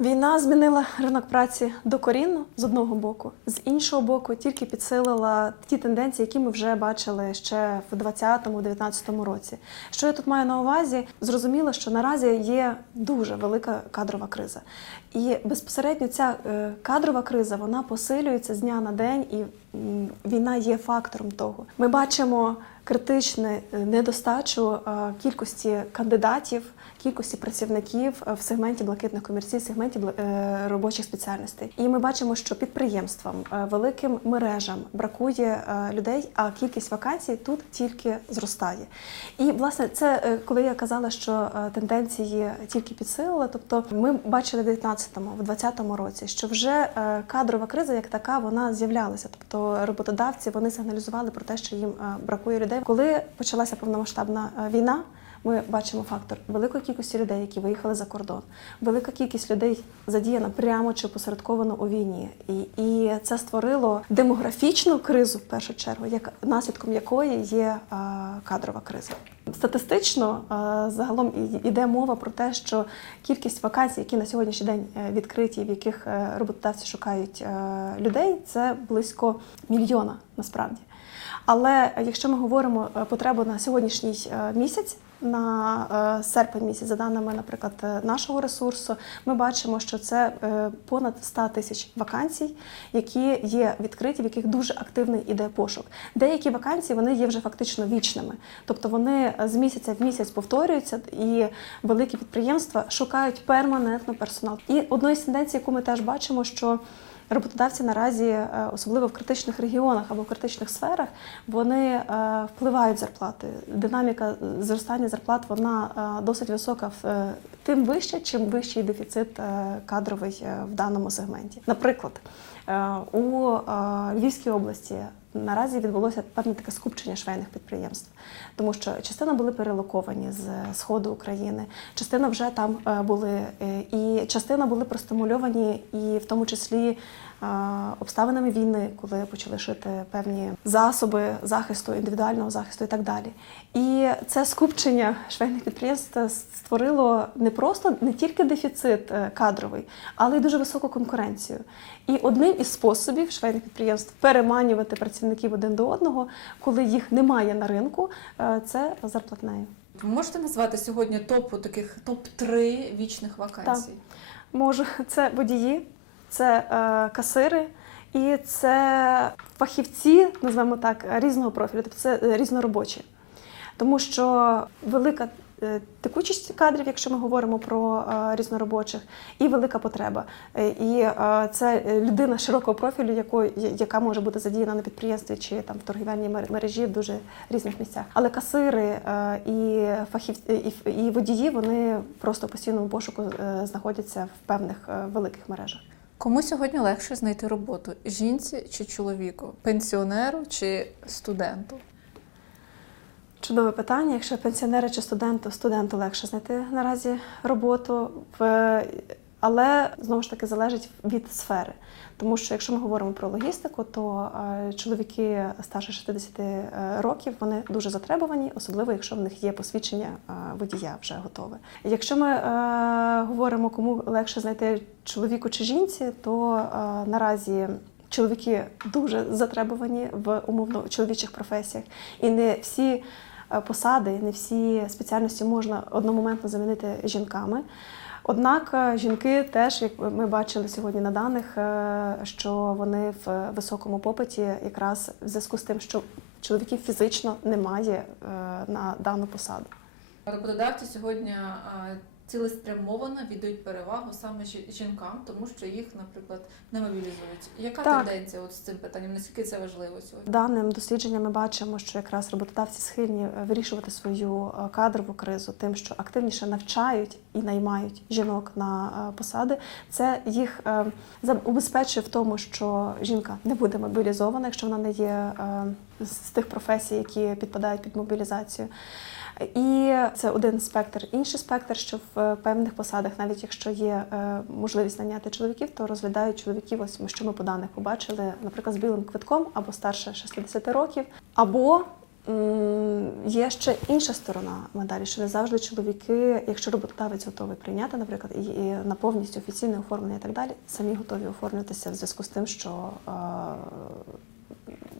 Війна змінила ринок праці докорінно з одного боку, з іншого боку, тільки підсилила ті тенденції, які ми вже бачили ще в 2020-2019 році. Що я тут маю на увазі? Зрозуміло, що наразі є дуже велика кадрова криза, і безпосередньо ця е, кадрова криза вона посилюється з дня на день, і війна є фактором того. Ми бачимо критичну е, недостачу е, кількості кандидатів кількості працівників е, в сегменті блакитних комерцій, сегменті е, робочих спеціальностей. І ми бачимо, що підприємствам, е, великим мережам бракує людей, а кількість вакансій тут тільки зростає. І власне, це коли я казала, що тенденції тільки підсилили. Тобто, ми бачили в 19-му, в 20-му році, що вже кадрова криза як така вона з'являлася. Тобто роботодавці вони сигналізували про те, що їм бракує людей. Коли почалася повномасштабна війна. Ми бачимо фактор великої кількості людей, які виїхали за кордон. Велика кількість людей задіяна прямо чи посередковано у війні, і, і це створило демографічну кризу в першу чергу, як наслідком якої є а, кадрова криза. Статистично а, загалом іде мова про те, що кількість вакансій, які на сьогоднішній день е, відкриті, в яких е, роботодавці шукають е, людей, це близько мільйона насправді. Але якщо ми говоримо потребу на сьогоднішній місяць, на е, серпень місяць, за даними, наприклад, е, нашого ресурсу, ми бачимо, що це е, понад 100 тисяч вакансій, які є відкриті, в яких дуже активний іде пошук. Деякі вакансії вони є вже фактично вічними, тобто вони з місяця в місяць повторюються, і великі підприємства шукають перманентно персонал. І одної з тенденцій, яку ми теж бачимо, що Роботодавці наразі, е, особливо в критичних регіонах або в критичних сферах, вони е, впливають зарплати. Динаміка зростання зарплат вона е, досить висока в тим вище, чим вищий дефіцит кадровий в даному сегменті. Наприклад, у е, Львівській області наразі відбулося певне таке скупчення швейних підприємств, тому що частина були перелоковані з сходу України, частина вже там е, були, е, і частина були простимульовані, і в тому числі е, обставинами війни, коли почали шити певні засоби захисту, індивідуального захисту і так далі. І це скупчення швейних підприємств створило не просто не тільки дефіцит е, кадровий, але й дуже високу конкуренцію. І одним із способів швейних підприємств переманювати працівників один до одного, коли їх немає на ринку, е, це зарплатнею. Ви можете назвати сьогодні топу таких топ-3 вічних вакансій? Можу, це водії, це е, касири і це фахівці, називаємо так, різного профілю, тобто це е, різноробочі. Тому що велика е, текучість кадрів, якщо ми говоримо про різноробочих, і велика потреба. І це людина широкого профілю, якої, яка може бути задіяна на підприємстві чи там в торгівельній мережі в дуже різних місцях. Але касири і фахівці і, водії вони просто в постійному пошуку знаходяться в певних великих мережах. Кому сьогодні легше знайти роботу? Жінці чи чоловіку? Пенсіонеру чи студенту? Чудове питання. Якщо пенсіонери чи студенту, студенту легше знайти наразі роботу, але знову ж таки залежить від сфери. Тому що якщо ми говоримо про логістику, то е, чоловіки старше 60 е, років вони дуже затребувані, особливо якщо в них є посвідчення е, водія вже готове. Якщо ми говоримо, кому легше знайти чоловіку чи жінці, то наразі чоловіки дуже затребувані в умовно чоловічих професіях, і не всі посади, не всі спеціальності можна одномоментно замінити жінками. Однак е, жінки теж, як ми бачили сьогодні на даних, е, що вони в високому попиті, якраз в зв'язку з тим, що чоловіків фізично немає е, на дану посаду. Роботодавці сьогодні цілеспрямовано віддають перевагу саме жі- жінкам, тому що їх, наприклад, не мобілізують. Яка Так. тенденція от з цим питанням? Наскільки це важливо сьогодні? Даним дослідженням ми бачимо, що якраз роботодавці схильні е, вирішувати свою е, кадрову кризу тим, що активніше навчають і наймають жінок на е, посади. Це їх убезпечує в тому, що жінка не буде мобілізована, якщо вона не є з тих професій, які підпадають під мобілізацію. І це один спектр. Інший спектр, що в певних посадах, навіть якщо є е, можливість наняти чоловіків, то розглядають чоловіків. Ось що ми по даних побачили, наприклад, з білим квитком або старше 60 років, або є ще інша сторона медалі, що не завжди чоловіки, якщо роботодавець готовий прийняти, наприклад, і, і на повністю офіційне оформлення і так далі, самі готові оформлюватися в зв'язку з тим, що е,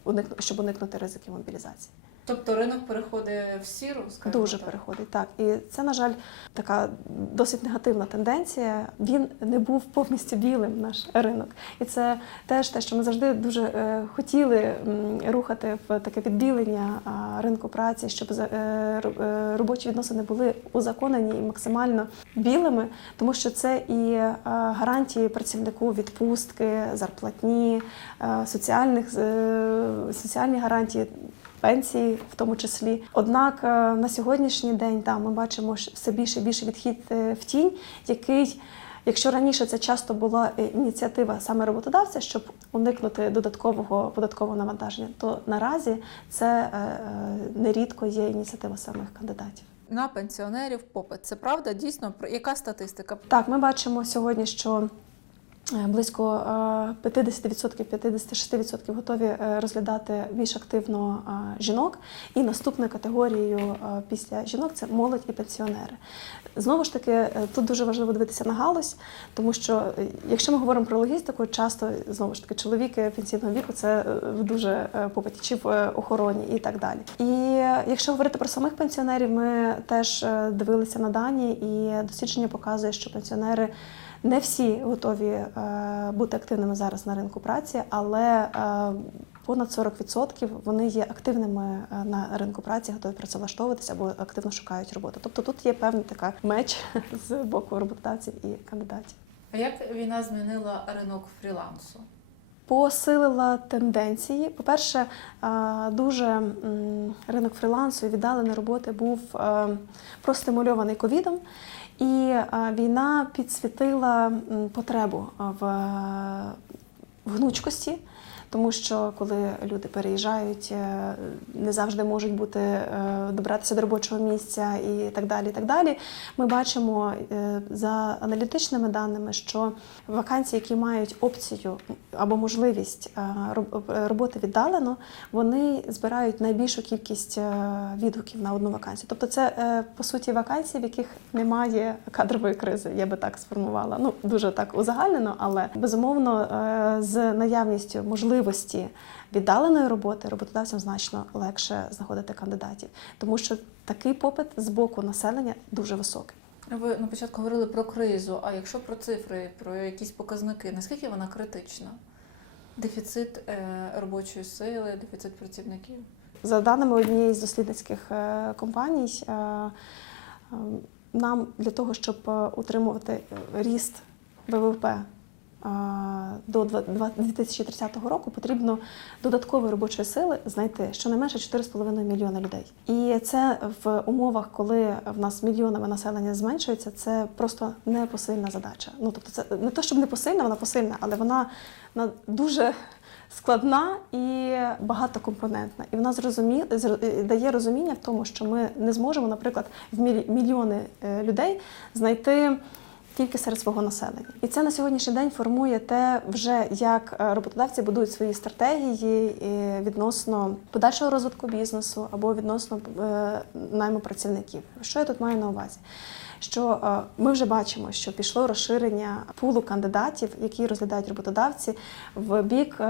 уникну, щоб уникнути ризики мобілізації. Тобто ринок переходить в сіру, скажімо Дуже так. переходить, так. І це, на жаль, така досить негативна тенденція. Він не був повністю білим, наш ринок. І це теж те, що ми завжди дуже е, хотіли рухати в таке підбілення а, ринку праці, щоб е, е, робочі відносини були узаконені і максимально білими, тому що це і гарантії працівнику відпустки, зарплатні, соціальних соціальні гарантії пенсії, в тому числі. Однак е, на сьогоднішній день там ми бачимо все більше і більше відхід е, в тінь, який. Якщо раніше це часто була е, ініціатива саме роботодавця, щоб уникнути додаткового податкового навантаження, то наразі це нерідко є ініціатива самих кандидатів. На пенсіонерів попит. Це правда? Дійсно, Про- яка статистика? Так, ми бачимо сьогодні, що близько е, 50%, 56% готові е, розглядати більш активно е, жінок. І наступною категорією е, після жінок це молодь і пенсіонери. Знову ж таки, е, тут дуже важливо дивитися на галузь, тому що е, якщо ми говоримо про логістику, часто знову ж таки чоловіки пенсійного віку це е, дуже е, попиті чи в е, охороні і так далі. І е, якщо говорити про самих пенсіонерів, ми теж е, дивилися на дані, і дослідження показує, що пенсіонери. Не всі готові е, бути активними зараз на ринку праці, але е, понад 40% вони є активними е, на ринку праці, готові працевлаштовуватися або активно шукають роботу. Тобто тут є певний така меч з боку роботодавців і кандидатів. А як війна змінила ринок фрілансу? Посилила тенденції. По-перше, дуже ринок фрілансу і віддаленої роботи був простимульований ковідом, і е, війна підсвітила потребу в, в гнучкості. Тому що коли люди переїжджають, е, не завжди можуть бути е, добратися до робочого місця і так далі. І так далі. Ми бачимо е, за аналітичними даними, що вакансії, які мають опцію або можливість роботи віддалено, вони збирають найбільшу кількість відгуків на одну вакансію. Тобто, це по суті вакансії, в яких немає кадрової кризи. Я би так сформувала. Ну дуже так узагальнено, але безумовно з наявністю можливості віддаленої роботи роботодавцям значно легше знаходити кандидатів, тому що такий попит з боку населення дуже високий. Ви на початку говорили про кризу. А якщо про цифри, про якісь показники, наскільки вона критична? Дефіцит е, робочої сили, дефіцит працівників? За даними однієї з дослідницьких е, компаній, е, нам для того, щоб утримувати ріст ВВП до два- два- 2030 року, потрібно додаткової робочої сили знайти щонайменше 4,5 мільйона людей. І це в умовах, коли в нас мільйонами населення зменшується, це просто непосильна задача. Ну тобто, це не то, щоб непосильна, вона посильна, але вона, вона дуже складна і багатокомпонентна. І вона зрозумі... е, дає розуміння в тому, що ми не зможемо, наприклад, в мільйони е, людей знайти. Тільки серед свого населення, і це на сьогоднішній день формує те, вже як е, роботодавці будують свої стратегії е, відносно подальшого розвитку бізнесу або відносно е, найму працівників. Що я тут маю на увазі? Що ми вже бачимо, що пішло розширення пулу кандидатів, які розглядають роботодавці в бік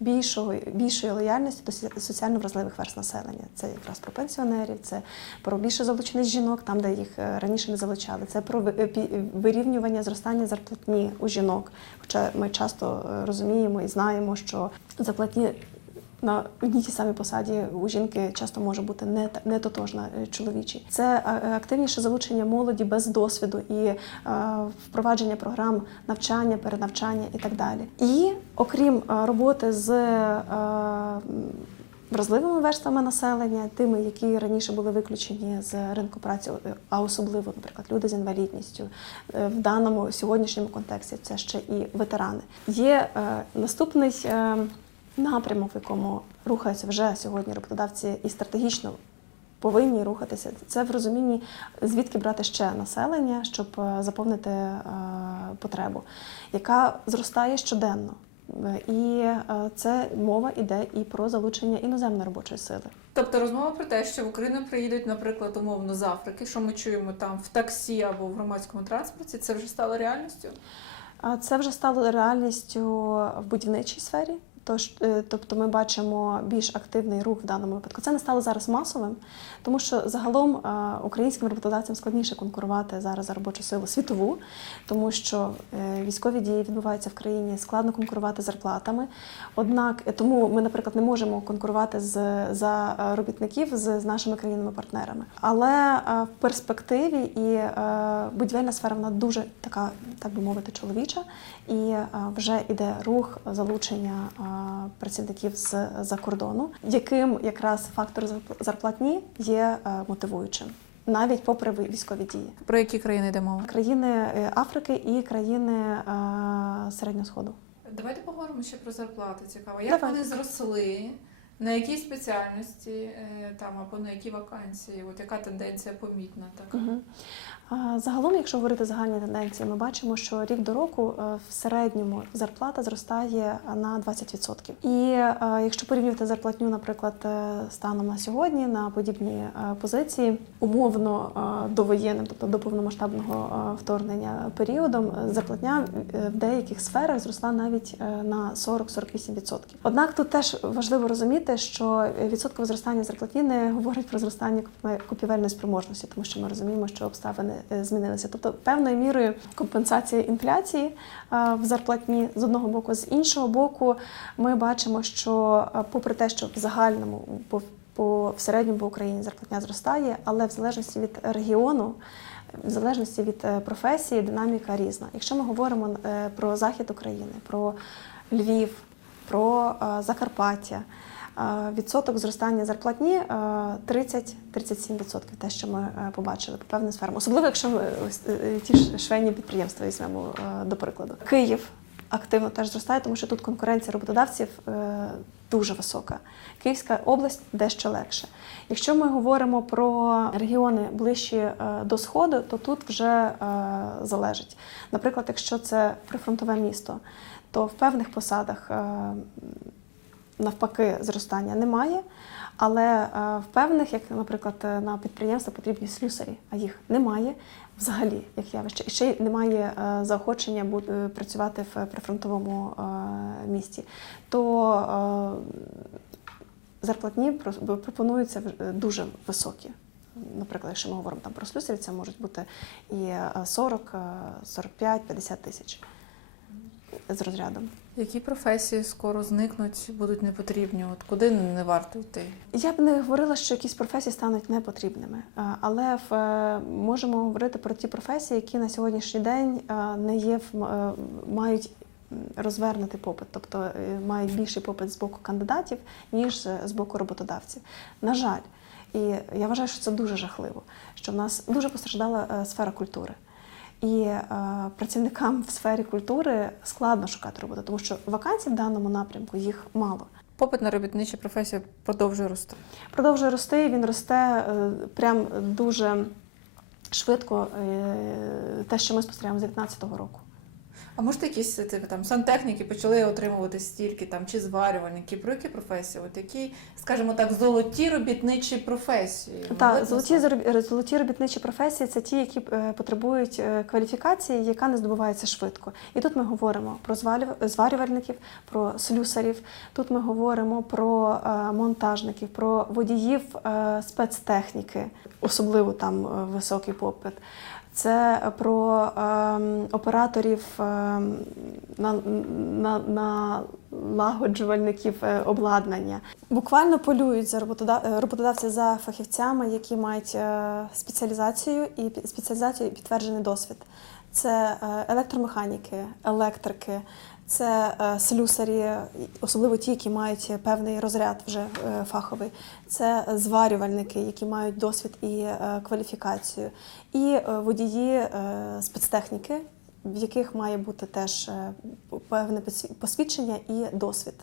більшого більшої лояльності до соці- соціально вразливих верст населення. Це якраз про пенсіонерів, це про більше залученість жінок, там де їх е, раніше не залучали. Це про е, вирівнювання зростання зарплатні у жінок. Хоча ми часто е, розуміємо і знаємо, що зарплатні на одній тій самій посаді у жінки часто може бути не, не тотожна е, чоловічій. Це е, активніше залучення молоді без досвіду і е, впровадження програм навчання, перенавчання і так далі. І окрім е, роботи з е, вразливими верствами населення, тими, які раніше були виключені з ринку праці, е, а особливо, наприклад, люди з інвалідністю, е, в даному сьогоднішньому контексті це ще і ветерани. Є е, наступний е, напрямок, в якому рухаються вже сьогодні роботодавці і стратегічно повинні рухатися. Це в розумінні, звідки брати ще населення, щоб е, заповнити е, потребу, яка зростає щоденно. Е, І це мова йде і про залучення іноземної робочої сили. Тобто розмова про те, що в Україну приїдуть, наприклад, умовно з Африки, що ми чуємо там в таксі або в громадському транспорті, це вже стало реальністю. Це вже стало реальністю в будівничій сфері. Тож, е, тобто, ми бачимо більш активний рух в даному випадку. Це не стало зараз масовим, тому що загалом е, українським роботодавцям складніше конкурувати зараз за робочу силу світову, тому що е, військові дії відбуваються в країні, складно конкурувати зарплатами. Однак, тому ми, наприклад, не можемо конкурувати з за робітників з, з нашими країнами-партнерами. Але в перспективі і будівельна сфера вона дуже така, так би мовити, чоловіча, і е, вже йде рух залучення е, працівників з за кордону, яким якраз фактор зарп- зарплатні є е, мотивуючим. Навіть попри військові дії, Про які країни йде мова? країни Африки і країни е, Середнього Сходу. Давайте поговоримо ще про зарплати. Цікаво. Як Давай. вони зросли? На якій спеціальності е, там або на які вакансії? От яка тенденція помітна така? А, Загалом, якщо говорити загальні тенденції, ми бачимо, що рік до року е, в середньому зарплата зростає на 20%. І е, якщо порівнювати зарплатню, наприклад, станом на сьогодні на подібні позиції, умовно довоєнним, тобто до повномасштабного вторгнення періодом, зарплатня в деяких сферах зросла навіть на 40-48%. Однак тут теж важливо розуміти, що відсоткове зростання зарплатні не говорить про зростання купівельної спроможності, тому що ми розуміємо, що обставини е, змінилися. Тобто, певною мірою компенсація інфляції е, в зарплатні з одного боку, з іншого боку, ми бачимо, що е, попри те, що в загальному по, в середньому по Україні зарплатня зростає, але в залежності від регіону. В залежності від професії динаміка різна. Якщо ми говоримо про захід України, про Львів, про Закарпаття, відсоток зростання зарплатні е, 30-37%, те, що ми е, побачили по певним сферам. Особливо, якщо ми е, ті ж швейні підприємства візьмемо е, до прикладу. Київ активно теж зростає, тому що тут конкуренція роботодавців е, дуже висока. Київська область дещо легше. Якщо ми говоримо про регіони ближчі е, до сходу, то тут вже е, залежить. Наприклад, якщо це прифронтове місто, то в певних посадах е, навпаки зростання немає. Але е, в певних, як, наприклад, е, на підприємства потрібні слюсарі, а їх немає взагалі, як явище. І ще й немає е, заохочення працювати в прифронтовому місті. То зарплатні пропонуються дуже високі. Наприклад, якщо ми говоримо там про слюсарів, це можуть бути і е, 40, е, 45, 50 тисяч з розрядом. Які професії скоро зникнуть, будуть непотрібні? От куди не варто йти? Я б не говорила, що якісь професії стануть непотрібними, е, але в, е, можемо говорити про ті професії, які на сьогоднішній день е, не є мають м, розвернутий попит, тобто мають більший попит з боку кандидатів, ніж з- боку роботодавців. На жаль, і я вважаю, що це дуже жахливо, що в нас дуже постраждала сфера культури. І е, працівникам в сфері культури складно шукати роботу, тому що вакансій в даному напрямку їх мало. Попит на робітничі професії продовжує рости. продовжує рости. Він росте е, прям дуже швидко. е, Те, що ми спостерігаємо з 2019 року. А можете якісь типу, там сантехніки почали отримувати стільки там чи зварювальники? Про які професії? От які, скажімо так, золоті робітничі професії? Могли Та б золоті назвати? золоті робітничі професії це ті, які е, потребують е, кваліфікації, яка не здобувається швидко. І тут ми говоримо про зварювальників, про слюсарів. Тут ми говоримо про е, монтажників, про водіїв е, спецтехніки, особливо там е, високий попит. Це про ем, операторів ем, на, на, налагоджувальників е, обладнання. Буквально полюють за роботодав роботодавця роботодавці за фахівцями, які мають е, спеціалізацію і спеціалізацію і підтверджений досвід. Це е, електромеханіки, електрики, це е, слюсарі, особливо ті, які мають певний розряд вже е, фаховий. Це зварювальники, які мають досвід і е, кваліфікацію, і водії спецтехніки, в яких має бути теж певне посвідчення і досвід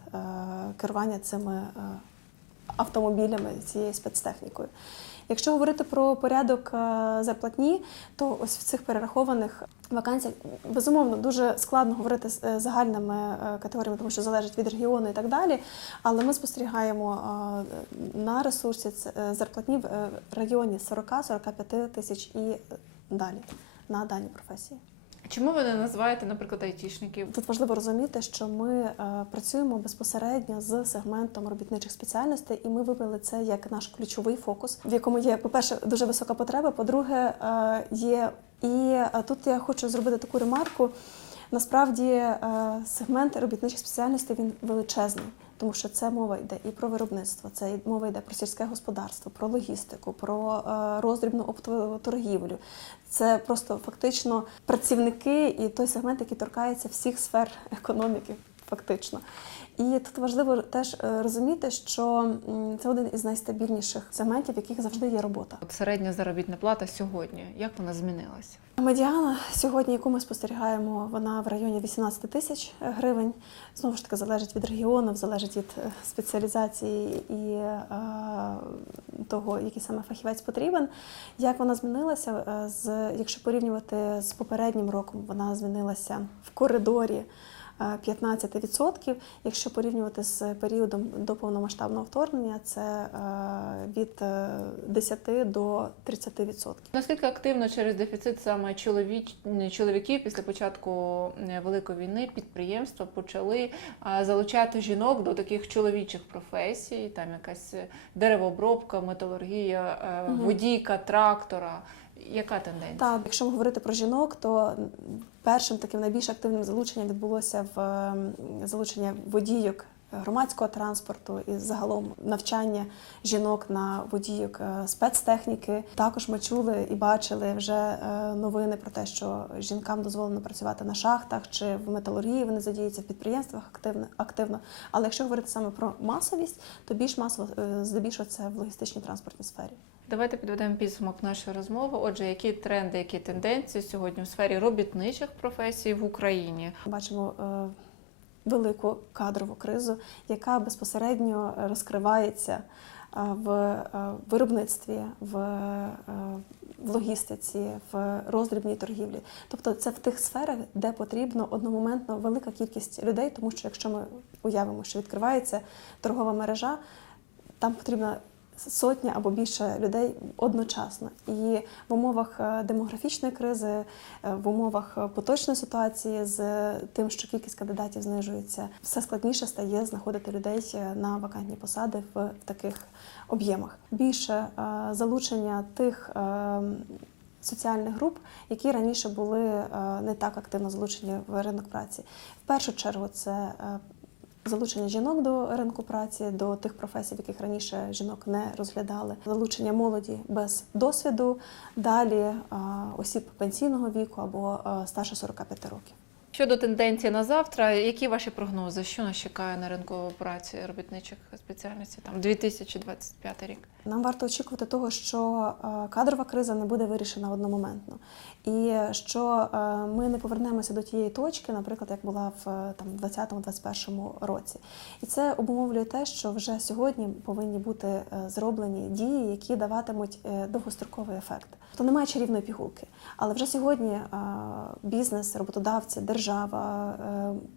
керування цими автомобілями, цією спецтехнікою. Якщо говорити про порядок зарплатні, то ось в цих перерахованих Вакансій безумовно дуже складно говорити з е, загальними е, категоріями, тому що залежить від регіону і так далі. Але ми спостерігаємо е, на ресурсі зарплатні в районі 40-45 тисяч і далі на дані професії. Чому ви не називаєте, наприклад, айтішників? Тут важливо розуміти, що ми працюємо безпосередньо з сегментом робітничих спеціальностей, і ми вибрали це як наш ключовий фокус, в якому є, по-перше, дуже висока потреба. По-друге, є і е, тут я хочу зробити таку ремарку. Насправді е, сегмент робітничих спеціальностей він величезний, тому що це мова йде і про виробництво, це мова йде про сільське господарство, про логістику, про е, роздрібну оптову торгівлю. Це просто фактично працівники і той сегмент, який торкається всіх сфер економіки, фактично. І тут важливо теж е, розуміти, що це один із найстабільніших сегментів, в яких завжди є робота. От середня заробітна плата сьогодні. Як вона змінилася? Медіана сьогодні, яку ми спостерігаємо, вона в районі 18 тисяч гривень. Знову ж таки, залежить від регіону, залежить від е, спеціалізації і е, того, який саме фахівець потрібен. Як вона змінилася, з, якщо порівнювати з попереднім роком, вона змінилася в коридорі. Е, 15%. Якщо порівнювати з періодом до повномасштабного вторгнення, це е, від е, 10 до 30%. Наскільки активно через дефіцит саме чоловіч... чоловіків після початку е, великої війни підприємства почали залучати жінок до таких чоловічих професій, там якась е, деревообробка, металургія, е, водійка, трактора. Яка тенденція? Так, якщо говорити про жінок, то першим таким найбільш активним залученням відбулося в ем, залучення водійок громадського транспорту і загалом навчання жінок на водійок е, спецтехніки. Також ми чули і бачили вже е, новини про те, що жінкам дозволено працювати на шахтах чи в металургії. Вони задіються в підприємствах активно активно. Але якщо говорити саме про масовість, то більш масово е, здебільшого це в логістичній транспортній сфері. Давайте підведемо підсумок нашої розмови. Отже, які тренди, які тенденції сьогодні у сфері робітничих професій в Україні? Бачимо велику кадрову кризу, яка безпосередньо розкривається е, в е, виробництві, в, е, в логістиці, в роздрібній торгівлі. Тобто це в тих сферах, де потрібно одномоментно велика кількість людей, тому що якщо ми уявимо, що відкривається торгова мережа, там потрібно сотня або більше людей одночасно. І в умовах е, демографічної кризи, е, в умовах е, поточної ситуації з тим, що кількість кандидатів знижується, все складніше стає знаходити людей на вакантні посади в таких об'ємах. Більше залучення тих. Соціальних груп, які раніше були не так активно залучені в ринок праці. В першу чергу це залучення жінок до ринку праці, до тих професій, в яких раніше жінок не розглядали, залучення молоді без досвіду, далі е, осіб пенсійного віку або е, старше 45 років. Щодо тенденції на завтра, які ваші прогнози? Що нас чекає на ринку праці робітничих спеціальностей там 2025 рік? Нам варто очікувати того, що е, кадрова криза не буде вирішена одномоментно, і що е, ми не повернемося до тієї точки, наприклад, як була в е, там 2020-2021 році. І це обумовлює те, що вже сьогодні повинні бути е, зроблені дії, які даватимуть довгостроковий ефект. То немає чарівної пігулки, але вже сьогодні бізнес, роботодавці, держава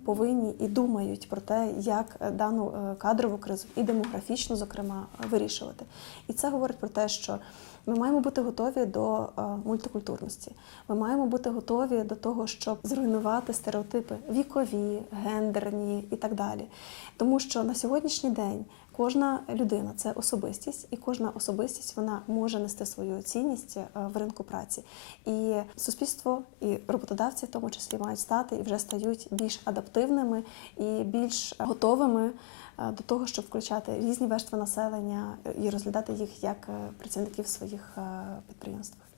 повинні і думають про те, як дану кадрову кризу і демографічну, зокрема, вирішувати. І це говорить про те, що ми маємо бути готові до е, мультикультурності. Ми маємо бути готові до того, щоб зруйнувати стереотипи вікові, гендерні і так далі. Тому що на сьогоднішній день кожна людина це особистість, і кожна особистість вона може нести свою цінність е, в ринку праці. І суспільство і роботодавці в тому числі мають стати і вже стають більш адаптивними і більш готовими до того, щоб включати різні верстви населення і розглядати їх як е, працівників своїх е, підприємств.